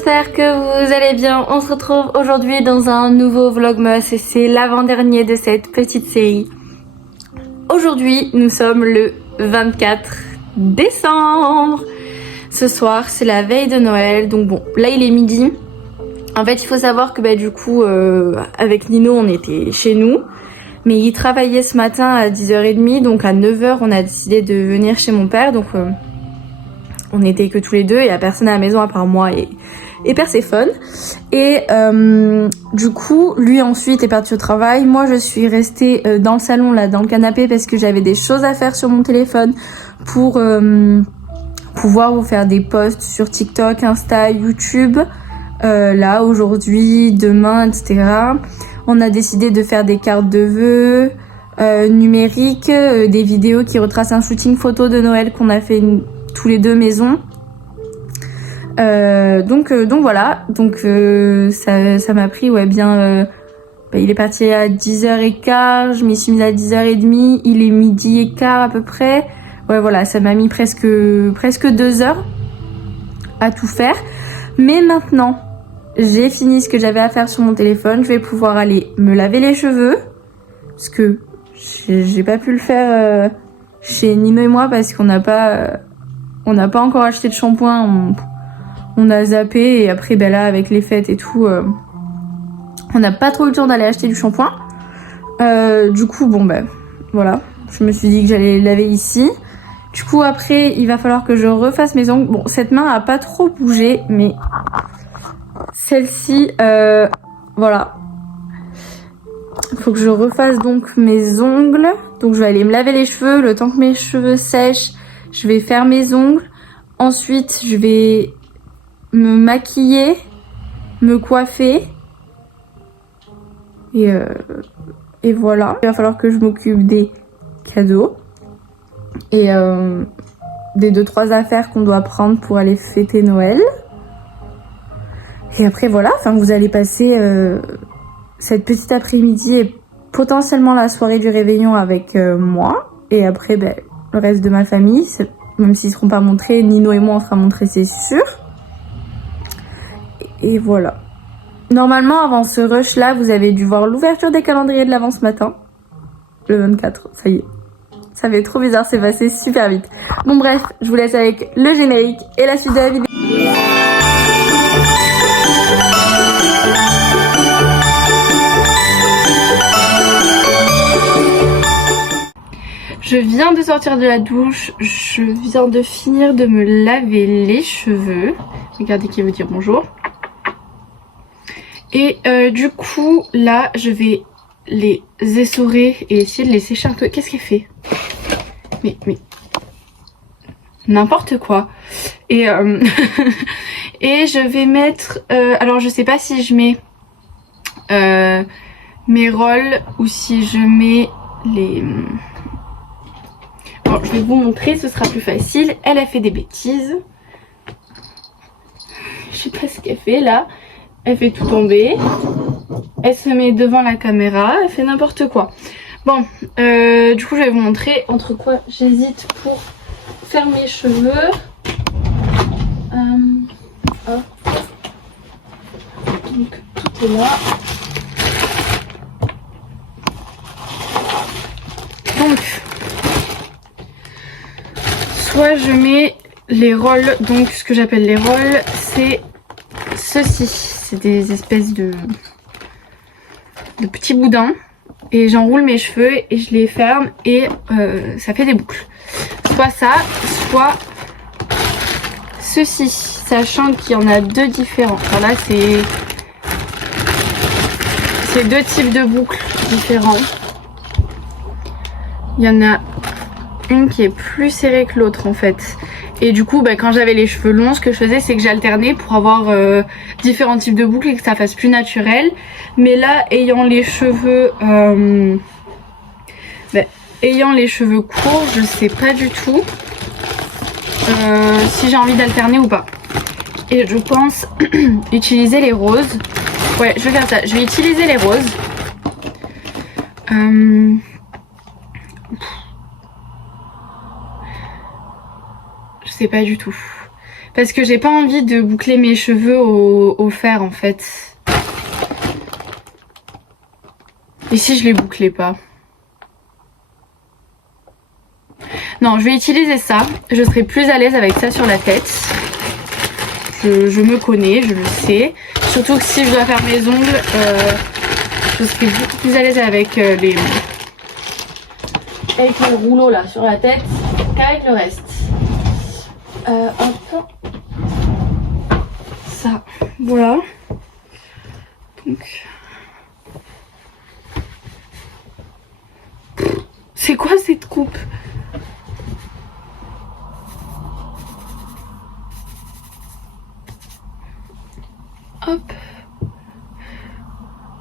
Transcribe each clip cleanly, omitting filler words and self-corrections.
j'espère que vous allez bien. On se retrouve aujourd'hui dans un nouveau Vlogmas et c'est l'avant-dernier de cette petite série. Aujourd'hui, nous sommes le 24 décembre. Ce soir, c'est la veille de Noël, donc bon, là il est midi. En fait, il faut savoir que du coup, avec Nino, on était chez nous. Mais il travaillait ce matin à 10h30, donc à 9h, on a décidé de venir chez mon père. Donc on était que tous les deux, il n'y a personne à la maison à part moi et Perséphone. Et du coup, lui ensuite est parti au travail. Moi, je suis restée dans le salon, là, dans le canapé, parce que j'avais des choses à faire sur mon téléphone pour pouvoir vous faire des posts sur TikTok, Insta, YouTube. Là, aujourd'hui, demain, etc. On a décidé de faire des cartes de vœux numériques, des vidéos qui retracent un shooting photo de Noël qu'on a fait tous les deux maison. Donc voilà, donc ça m'a pris bien. Il est parti à 10h15, je m'y suis mise à 10h30, il est midi et quart à peu près. Ouais voilà, ça m'a mis presque 2 heures à tout faire. Mais maintenant, j'ai fini ce que j'avais à faire sur mon téléphone, je vais pouvoir aller me laver les cheveux. Parce que j'ai pas pu le faire chez Nino et moi parce qu'on n'a pas encore acheté de shampoing. On a zappé et après là avec les fêtes et tout, on n'a pas trop eu le temps d'aller acheter du shampoing. Du coup voilà, je me suis dit que j'allais les laver ici. Du coup après il va falloir que je refasse mes ongles. Bon, cette main a pas trop bougé, mais celle-ci, voilà. Faut que je refasse donc mes ongles. Donc je vais aller me laver les cheveux. Le temps que mes cheveux sèchent, je vais faire mes ongles. Ensuite, je vais me maquiller, me coiffer. Et voilà. Il va falloir que je m'occupe des cadeaux. Et des 2-3 affaires qu'on doit prendre pour aller fêter Noël. Et après voilà, vous allez passer cette petite après-midi et potentiellement la soirée du réveillon avec moi. Et après le reste de ma famille, même s'ils ne seront pas montrés, Nino et moi on sera montrés, c'est sûr. Et voilà. Normalement avant ce rush là, vous avez dû voir l'ouverture des calendriers de l'Avent ce matin. Le 24, ça y est. Ça fait trop bizarre, c'est passé super vite. Bon bref, je vous laisse avec le générique et la suite de la vidéo. Je viens de sortir de la douche, je viens de finir de me laver les cheveux. Regardez qui veut dire bonjour. Et du coup, là, je vais les essorer et essayer de les sécher un peu. Qu'est-ce qu'elle fait? Mais n'importe quoi. Et et je vais mettre... alors je sais pas si je mets mes rolls ou si je mets les... Bon, je vais vous montrer, ce sera plus facile. Elle a fait des bêtises. Je sais pas ce qu'elle fait là. Elle fait tout tomber. Elle se met devant la caméra. Elle fait n'importe quoi. Bon, du coup je vais vous montrer entre quoi j'hésite pour faire mes cheveux. Hop. Donc tout est là. Donc soit je mets les rolls, donc ce que j'appelle les rolls, c'est ceci. C'est des espèces de petits boudins. Et j'enroule mes cheveux et je les ferme et ça fait des boucles. Soit ça, soit ceci. Sachant qu'il y en a deux différents. Enfin là c'est deux types de boucles différents. Il y en a une qui est plus serrée que l'autre en fait. Et du coup quand j'avais les cheveux longs, ce que je faisais c'est que j'alternais pour avoir différents types de boucles et que ça fasse plus naturel. Mais là ayant les cheveux courts, je sais pas du tout si j'ai envie d'alterner ou pas. Et je pense utiliser les roses. Ouais, je vais faire ça, je vais utiliser les roses. Je sais pas du tout. Parce que j'ai pas envie de boucler mes cheveux au fer en fait. Et si je les bouclais pas? Non, je vais utiliser ça. Je serai plus à l'aise avec ça sur la tête. Je me connais, je le sais. Surtout que si je dois faire mes ongles, je serai beaucoup plus à l'aise avec le rouleau là sur la tête qu'avec le reste. Hop. Ça, voilà. Donc... C'est quoi cette coupe? Hop.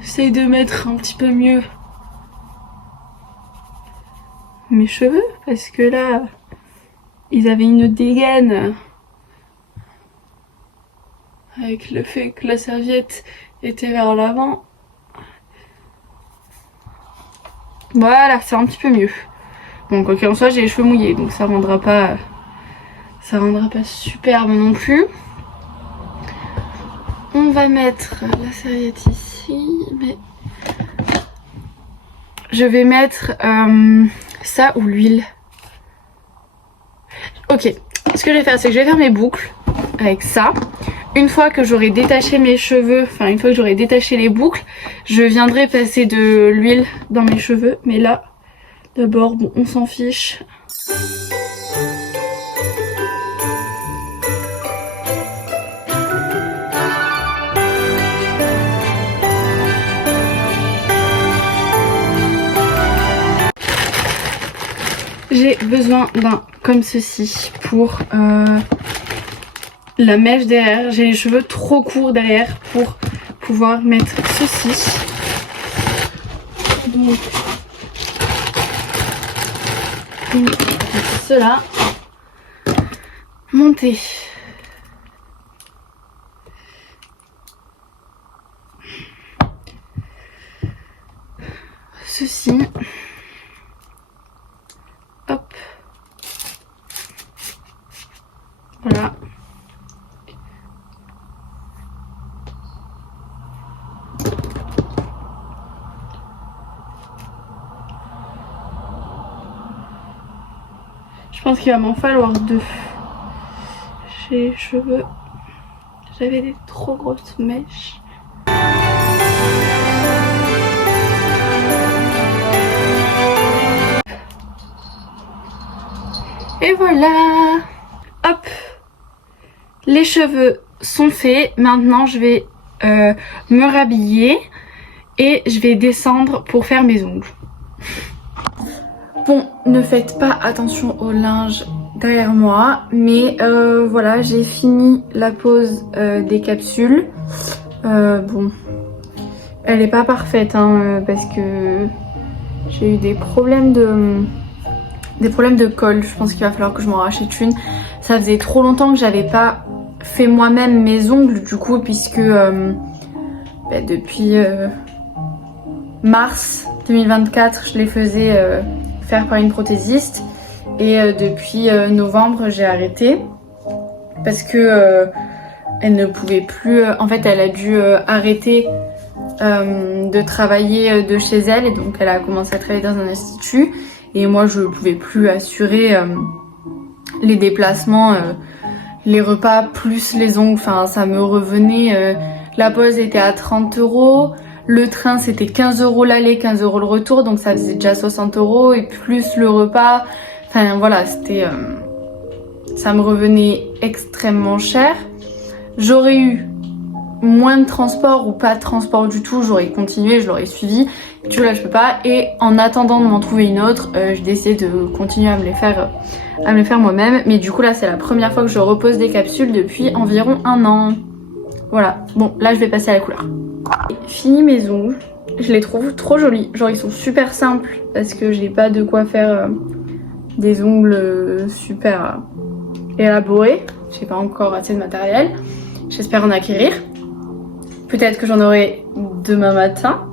J'essaye de mettre un petit peu mieux mes cheveux parce que là, ils avaient une dégaine avec le fait que la serviette était vers l'avant. Voilà, c'est un petit peu mieux. Bon, quoi qu'il en soit, j'ai les cheveux mouillés, donc ça rendra pas superbe non plus. On va mettre la serviette ici, mais je vais mettre ça ou l'huile. Ok, ce que je vais faire, c'est que je vais faire mes boucles avec ça. Une fois que j'aurai détaché mes cheveux, enfin une fois que j'aurai détaché les boucles, je viendrai passer de l'huile dans mes cheveux. Mais là, d'abord, bon, on s'en fiche. J'ai besoin d'un comme ceci pour la mèche derrière. J'ai les cheveux trop courts derrière pour pouvoir mettre ceci. Donc, cela. Monter. Ceci. Hop. Voilà. Je pense qu'il va m'en falloir 2. J'ai les cheveux. J'avais des trop grosses mèches. Et voilà. Hop. Les cheveux sont faits. Maintenant je vais me rhabiller et je vais descendre pour faire mes ongles. Bon, ne faites pas attention au linge derrière moi, mais voilà, j'ai fini la pose des capsules. Bon, elle est pas parfaite hein, parce que j'ai eu des problèmes de colle. Je pense qu'il va falloir que je m'en rachète une. Ça faisait trop longtemps que j'avais pas fait moi-même mes ongles du coup, puisque depuis mars 2024 je les faisais faire par une prothésiste et depuis novembre j'ai arrêté parce que elle ne pouvait plus, en fait elle a dû arrêter de travailler de chez elle et donc elle a commencé à travailler dans un institut et moi je ne pouvais plus assurer les déplacements, les repas plus les ongles, enfin ça me revenait, la pause était à 30 €. Le train c'était 15 € l'aller, 15 € le retour, donc ça faisait déjà 60 € et plus le repas. Enfin voilà, c'était, ça me revenait extrêmement cher. J'aurais eu moins de transport ou pas de transport du tout, j'aurais continué, je l'aurais suivi. Du coup là je peux pas et en attendant de m'en trouver une autre, je décide de continuer à me les faire moi-même. Mais du coup là c'est la première fois que je repose des capsules depuis environ 1 an. Voilà, bon là je vais passer à la couleur. Fini mes ongles, je les trouve trop jolis, genre ils sont super simples parce que j'ai pas de quoi faire des ongles super élaborés, j'ai pas encore assez de matériel, j'espère en acquérir, peut-être que j'en aurai demain matin,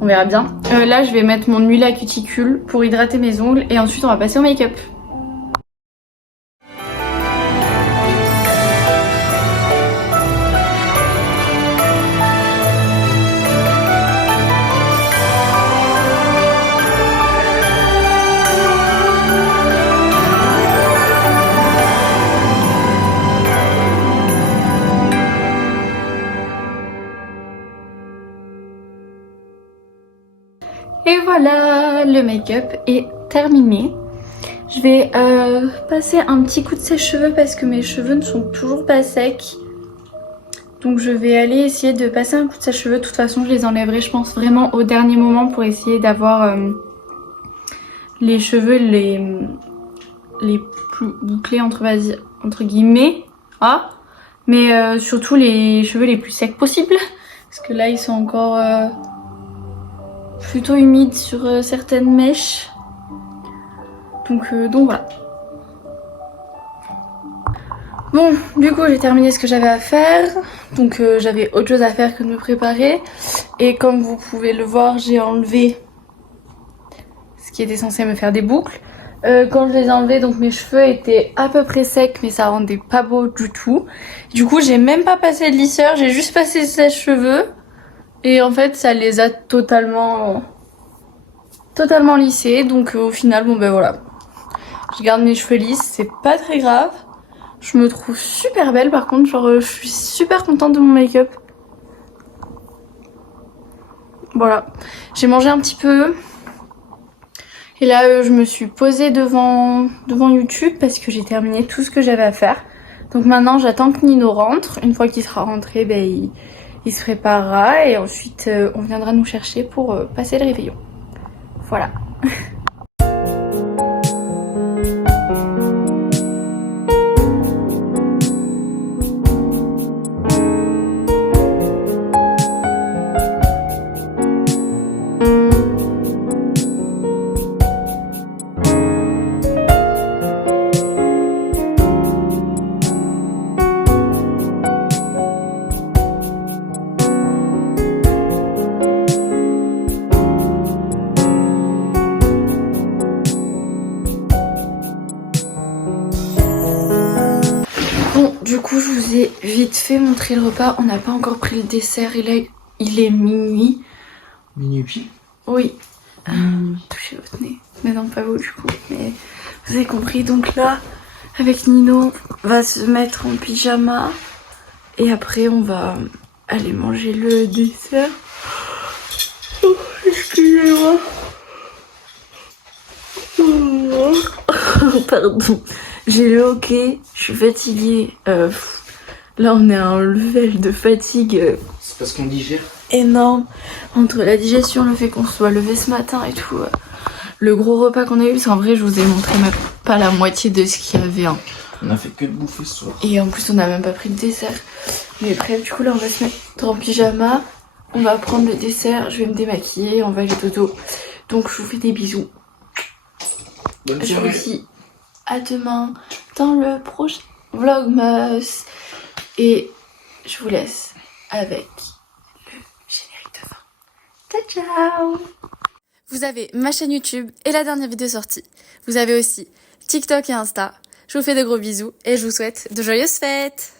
on verra bien. Là je vais mettre mon huile à cuticule pour hydrater mes ongles et ensuite on va passer au make-up. Et voilà, le make-up est terminé. Je vais passer un petit coup de sèche-cheveux parce que mes cheveux ne sont toujours pas secs. Donc je vais aller essayer de passer un coup de sèche-cheveux. De toute façon, je les enlèverai, je pense, vraiment au dernier moment pour essayer d'avoir les cheveux les plus bouclés entre guillemets. Ah, mais surtout les cheveux les plus secs possibles. Parce que là, ils sont encore plutôt humides sur certaines mèches. Donc voilà. Bon, du coup j'ai terminé ce que j'avais à faire. Donc j'avais autre chose à faire que de me préparer. Et comme vous pouvez le voir, j'ai enlevé ce qui était censé me faire des boucles. Quand je les ai enlevés, donc mes cheveux étaient à peu près secs, mais ça rendait pas beau du tout. Du coup j'ai même pas passé de lisseur, j'ai juste passé sèche-cheveux. Et en fait ça les a totalement lissés. Donc au final, bon ben voilà. Je garde mes cheveux lisses, c'est pas très grave. Je me trouve super belle par contre, genre je suis super contente de mon make-up. Voilà, j'ai mangé un petit peu. Et là je me suis posée devant YouTube parce que j'ai terminé tout ce que j'avais à faire. Donc maintenant j'attends que Nino rentre. Une fois qu'il sera rentré, ben, il se préparera et ensuite on viendra nous chercher pour passer le réveillon. Voilà. Bon, du coup, je vous ai vite fait montré le repas. On n'a pas encore pris le dessert et là, il est minuit. Minuit pile? Oui. Touchez votre nez. Mais non, pas vous du coup. Mais vous avez compris. Donc là, avec Nino, on va se mettre en pyjama. Et après, on va aller manger le dessert. Oh, excusez-moi. Pardon. J'ai le hoquet, je suis fatiguée. Là, on est à un level de fatigue C'est parce qu'on digère. énorme. Entre la digestion, le fait qu'on se soit levé ce matin et tout. Le gros repas qu'on a eu, c'est en vrai, je vous ai montré même pas la moitié de ce qu'il y avait. Hein. On a fait que de bouffer ce soir. Et en plus, on n'a même pas pris de dessert. Mais bref, du coup, là, on va se mettre en pyjama. On va prendre le dessert, je vais me démaquiller, on va aller dodo. Donc, je vous fais des bisous. Bonne Je soirée. vous dis à demain dans le prochain vlogmas. Et je vous laisse avec le générique de fin. Ciao, ciao! Vous avez ma chaîne YouTube et la dernière vidéo sortie. Vous avez aussi TikTok et Insta. Je vous fais de gros bisous et je vous souhaite de joyeuses fêtes!